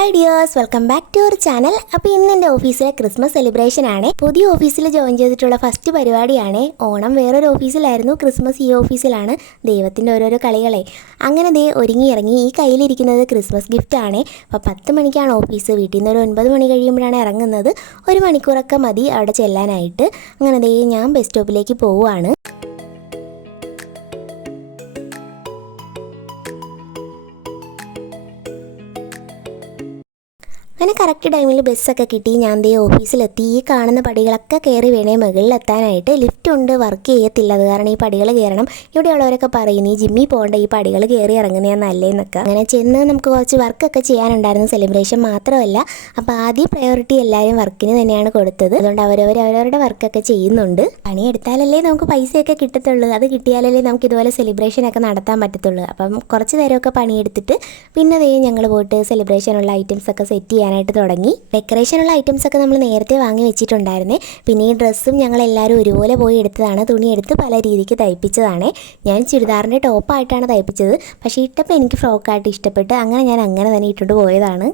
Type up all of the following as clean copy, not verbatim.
Hi dears, welcome back to our channel. അപ്പോൾ ഇന്ന് എൻ്റെ ഓഫീസിലെ ക്രിസ്മസ് സെലിബ്രേഷൻ ആണ്. പുതിയ ഓഫീസിൽ ജോയിൻ ചെയ്തിട്ടുള്ള ഫസ്റ്റ് പരിപാടിയാണ്. ഓണം വേറൊരു ഓഫീസിലായിരുന്നു, ക്രിസ്മസ് ഈ ഓഫീസിലാണ്. ദൈവത്തിൻ്റെ ഓരോരോ കളികളെ. അങ്ങനെ ഒരുങ്ങി ഇറങ്ങി. ഈ കയ്യിലിരിക്കുന്നത് ക്രിസ്മസ് ഗിഫ്റ്റ് ആണ്. അപ്പോൾ 10 മണിക്കാണ് ഓഫീസ്. വീട്ടിൽ നിന്ന് ഒരു 9 മണി കഴിയുമ്പോഴാണ് ഇറങ്ങുന്നത്. 1 മണിക്കൂറൊക്കെ മതി അവിടെ ചെല്ലാനായിട്ട്. അങ്ങനെ ഞാൻ ബസ് സ്റ്റോപ്പിലേക്ക് പോവുകയാണ്. അങ്ങനെ കറക്റ്റ് ടൈമിൽ ബസ്സൊക്കെ കിട്ടി. ഞാൻ ഓഫീസിലെത്തി. ഈ കാണുന്ന പടികളൊക്കെ കയറി വേണേ മുകളിലെത്താനായിട്ട്. ലിഫ്റ്റ് ഉണ്ട്, വർക്ക് ചെയ്യത്തില്ല. അത് കാരണം ഈ പടികൾ കയറണം. ഇവിടെയുള്ളവരൊക്കെ പറയും നീ ജിമ്മിൽ പോകണ്ട, ഈ പടികൾ കയറി ഇറങ്ങുന്നതാണ് നല്ലതെന്നൊക്കെ. അങ്ങനെ ചെന്ന് നമുക്ക് കുറച്ച് വർക്കൊക്കെ ചെയ്യാനുണ്ടായിരുന്നു. സെലിബ്രേഷൻ മാത്രമല്ല. അപ്പോൾ ആദ്യം പ്രയോറിറ്റി എല്ലാവരും വർക്കിന് തന്നെയാണ് കൊടുത്തത്. അതുകൊണ്ട് അവരവരുടെ വർക്കൊക്കെ ചെയ്യുന്നുണ്ട്. പണിയെടുത്താലല്ലേ നമുക്ക് പൈസയൊക്കെ കിട്ടത്തുള്ളൂ. അത് കിട്ടിയാലല്ലേ നമുക്ക് ഇതുപോലെ സെലിബ്രേഷനൊക്കെ നടത്താൻ പറ്റത്തുള്ളൂ. അപ്പം കുറച്ച് നേരമൊക്കെ പണിയെടുത്തിട്ട് പിന്നെ ഞങ്ങൾ പോയിട്ട് സെലിബ്രേഷനുള്ള ഐറ്റംസൊക്കെ സെറ്റ് ചെയ്യാൻ തുടങ്ങി. ഡെക്കറേഷനുള്ള ഐറ്റംസ് ഒക്കെ നമ്മൾ നേരത്തെ വാങ്ങി വെച്ചിട്ടുണ്ടായിരുന്നേ. പിന്നെ ഈ ഡ്രസ്സും ഞങ്ങൾ എല്ലാവരും ഒരുപോലെ പോയി എടുത്തതാണ്. തുണി എടുത്ത് പല രീതിക്ക് തയ്പ്പിച്ചതാണ്. ഞാൻ ചുരിദാറിൻ്റെ ടോപ്പായിട്ടാണ് തയ്പ്പിച്ചത്. പക്ഷേ ഇട്ടപ്പോൾ എനിക്ക് ഫ്രോക്കായിട്ട് ഇഷ്ടപ്പെട്ട് അങ്ങനെ ഞാൻ അങ്ങനെ തന്നെ ഇട്ടുകൊണ്ട് പോയതാണ്.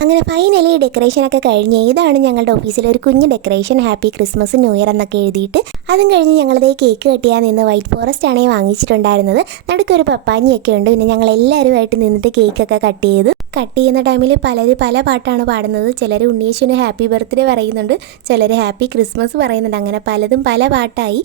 അങ്ങനെ ഫൈനലി ഡെക്കറേഷനൊക്കെ കഴിഞ്ഞ് ഇതാണ് ഞങ്ങളുടെ ഓഫീസിലെ ഒരു കുഞ്ഞ് decoration. Happy Christmas, new year എന്നൊക്കെ എഴുതിയിട്ട്. അതും കഴിഞ്ഞ് ഞങ്ങളതേ കേക്ക് കട്ടിയാൽ നിന്ന് വൈറ്റ് ഫോറസ്റ്റ് ആണ് വാങ്ങിച്ചിട്ടുണ്ടായിരുന്നത്. നടുക്കൊരു പപ്പാഞ്ഞിയൊക്കെ ഉണ്ട്. പിന്നെ ഞങ്ങൾ എല്ലാവരുമായിട്ട് നിന്നിട്ട് കേക്കൊക്കെ കട്ട് ചെയ്യുന്ന ടൈമിൽ പലരും പല പാട്ടാണ് പാടുന്നത്. ചിലർ ഉണ്ണിയേശുവിന് ഹാപ്പി ബർത്ത്ഡേ പറയുന്നുണ്ട്, ചിലർ ഹാപ്പി ക്രിസ്മസ് പറയുന്നുണ്ട്. അങ്ങനെ പലതും പല പാട്ടായി.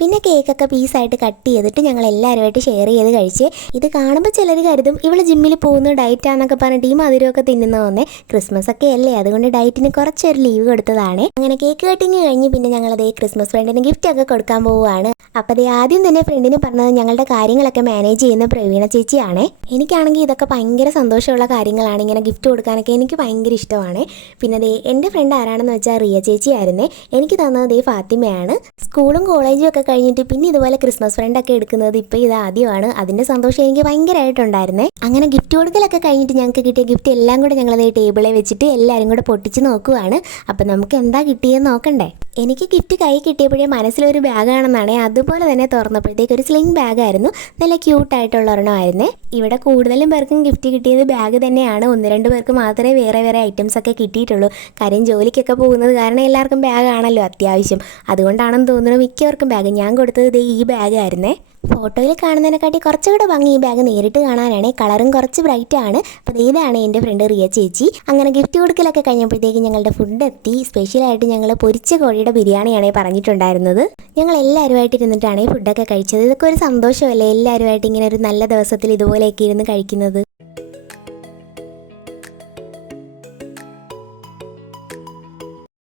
പിന്നെ കേക്കൊക്കെ പീസായിട്ട് കട്ട് ചെയ്തിട്ട് ഞങ്ങൾ എല്ലാവരുമായിട്ട് ഷെയർ ചെയ്ത് കഴിച്ച്. ഇത് കാണുമ്പോൾ ചിലർ കരുതും ഇവൾ ജിമ്മിൽ പോകുന്നു ഡയറ്റാന്നൊക്കെ പറഞ്ഞിട്ട് ഈ മധുരമൊക്കെ തിന്നുന്നതൊന്നേ. ക്രിസ്മസ് ഒക്കെ അല്ലേ, അതുകൊണ്ട് ഡയറ്റിന് കുറച്ചൊരു ലീവ് കൊടുത്തതാണ്. അങ്ങനെ കേക്ക് കട്ടിങ് കഴിഞ്ഞ് പിന്നെ ഞങ്ങളതേ ക്രിസ്മസ് ഫ്രണ്ടിന് ഗിഫ്റ്റൊക്കെ കൊടുക്കാൻ പോവുകയാണ്. അപ്പോൾ ആദ്യം തന്നെ ഫ്രണ്ടിന് പറഞ്ഞത് ഞങ്ങളുടെ കാര്യങ്ങളൊക്കെ മാനേജ് ചെയ്യുന്ന പ്രവീണ ചേച്ചിയാണേ. എനിക്കാണെങ്കിൽ ഇതൊക്കെ ഭയങ്കര സന്തോഷമുള്ള കാര്യങ്ങളാണ്. ഇങ്ങനെ ഗിഫ്റ്റ് കൊടുക്കാനൊക്കെ എനിക്ക് ഭയങ്കര ഇഷ്ടമാണ്. പിന്നെ എൻ്റെ ഫ്രണ്ട് ആരാണെന്ന് വെച്ചാൽ റിയ ചേച്ചിയായിരുന്നേ. എനിക്ക് തന്നത് ഫാത്തിമയാണ്. സ്കൂളും കോളേജും ഒക്കെ കഴിഞ്ഞിട്ട് പിന്നെ ഇതുപോലെ ക്രിസ്മസ് ഫ്രണ്ടൊക്കെ എടുക്കുന്നത് ഇപ്പോൾ ഇത് ആദ്യമാണ്. അതിൻ്റെ സന്തോഷം എനിക്ക് ഭയങ്കരമായിട്ടുണ്ടായിരുന്നേ. അങ്ങനെ ഗിഫ്റ്റ് കൊടുക്കലൊക്കെ കഴിഞ്ഞിട്ട് ഞങ്ങൾക്ക് കിട്ടിയ ഗിഫ്റ്റ് എല്ലാം കൂടെ ഞങ്ങളത് ടേബിളിൽ വെച്ചിട്ട് എല്ലാവരും കൂടെ പൊട്ടിച്ച് നോക്കുവാണ്. അപ്പം നമുക്ക് എന്താ കിട്ടിയെന്ന് നോക്കണ്ടേ. എനിക്ക് ഗിഫ്റ്റ് കൈ കിട്ടിയപ്പോഴേ മനസ്സിലൊരു ബാഗാണെന്നാണേ. അതുപോലെ തന്നെ തുറന്നപ്പോഴത്തേക്ക് ഒരു സ്ലിംഗ് ബാഗായിരുന്നു. നല്ല ക്യൂട്ടായിട്ടുള്ള ഒരെണ്ണമായിരുന്നേ. ഇവിടെ കൂടുതലും പേർക്കും ഗിഫ്റ്റ് കിട്ടിയത് ബാഗ് തന്നെയാണ്. 1-2 പേർക്ക് മാത്രമേ വേറെ ഐറ്റംസ് ഒക്കെ കിട്ടിയിട്ടുള്ളൂ. കാര്യം ജോലിക്കൊക്കെ പോകുന്നത് കാരണം എല്ലാവർക്കും ബാഗാണല്ലോ അത്യാവശ്യം. അതുകൊണ്ടാണെന്ന് തോന്നുന്നു മിക്കവർക്കും ബാഗ്. ഞാൻ കൊടുത്തത് ഈ ബാഗായിരുന്നേ. ഫോട്ടോയിൽ കാണുന്നതിനെക്കാട്ടി കുറച്ചുകൂടെ ഭംഗി ഈ ബാഗ് നേരിട്ട് കാണാനാണ്. കളറും കുറച്ച് ബ്രൈറ്റ് ആണ്. അപ്പോൾ ഇതാണ് എൻ്റെ ഫ്രണ്ട് റിയ ചേച്ചി. അങ്ങനെ ഗിഫ്റ്റ് കൊടുക്കലൊക്കെ കഴിഞ്ഞപ്പോഴത്തേക്ക് ഞങ്ങളുടെ ഫുഡ് എത്തി. സ്പെഷ്യലായിട്ട് ഞങ്ങൾ പൊരിച്ച കോഴിയുടെ ബിരിയാണിയാണ് പറഞ്ഞിട്ടുണ്ടായിരുന്നത്. ഞങ്ങൾ എല്ലാവരുമായിട്ട് ഇരുന്നിട്ടാണ് ഫുഡൊക്കെ കഴിച്ചത്. ഇതൊക്കെ ഒരു സന്തോഷമല്ലേ, എല്ലാവരുമായിട്ട് ഇങ്ങനെ ഒരു നല്ല ദിവസത്തിൽ ഇതുപോലെയൊക്കെ ഇരുന്ന് കഴിക്കുന്നത്.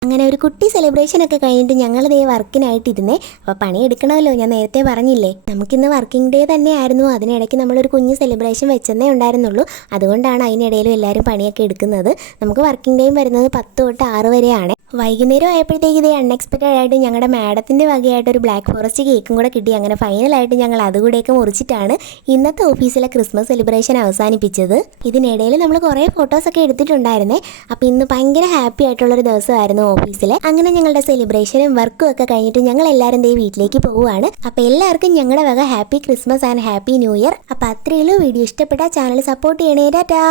അങ്ങനെ ഒരു കുട്ടി സെലിബ്രേഷനൊക്കെ കഴിഞ്ഞിട്ട് ഞങ്ങൾ വർക്കിനായിട്ടിരുന്നേ. അപ്പോൾ പണിയെടുക്കണമല്ലോ, ഞാൻ നേരത്തെ പറഞ്ഞില്ലേ. നമുക്കിന്ന് വർക്കിംഗ് ഡേ തന്നെയായിരുന്നു. അതിനിടയ്ക്ക് നമ്മളൊരു കുഞ്ഞ് സെലിബ്രേഷൻ വെച്ചെന്നേ ഉണ്ടായിരുന്നുള്ളൂ. അതുകൊണ്ടാണ് അതിനിടയിലും എല്ലാവരും പണിയൊക്കെ എടുക്കുന്നത്. നമുക്ക് വർക്കിംഗ് ഡേയും വരുന്നത് 10 തൊട്ട് 6 വരെയാണ്. വൈകുന്നേരം ആയപ്പോഴത്തേക്ക് അൺഎക്സ്പെക്റ്റഡ് ആയിട്ട് ഞങ്ങളുടെ മാഡത്തിൻ്റെ വകയായിട്ട് ഒരു ബ്ലാക്ക് ഫോറസ്റ്റ് കേക്കും കൂടെ കിട്ടി. അങ്ങനെ ഫൈനലായിട്ട് ഞങ്ങൾ അതുകൂടെയൊക്കെ മുറിച്ചിട്ടാണ് ഇന്നത്തെ ഓഫീസിലെ ക്രിസ്മസ് സെലിബ്രേഷൻ അവസാനിപ്പിച്ചത്. ഇതിനിടയിൽ നമ്മൾ കുറേ ഫോട്ടോസൊക്കെ എടുത്തിട്ടുണ്ടായിരുന്നേ. അപ്പോൾ ഇന്ന് ഭയങ്കര ഹാപ്പി ആയിട്ടുള്ളൊരു ദിവസമായിരുന്നു ഓഫീസിലെ. അങ്ങനെ ഞങ്ങളുടെ സെലിബ്രേഷനും വർക്കും ഒക്കെ കഴിഞ്ഞിട്ട് ഞങ്ങൾ എല്ലാവരും വീട്ടിലേക്ക് പോവുകയാണ്. അപ്പോൾ എല്ലാവർക്കും ഞങ്ങളുടെ വക happy Christmas and happy new year. അപ്പോൾ അത്രയുള്ളൂ. വീഡിയോ ഇഷ്ടപ്പെട്ടാൽ ചാനൽ സപ്പോർട്ട് ചെയ്യണേ. ടാറ്റാ.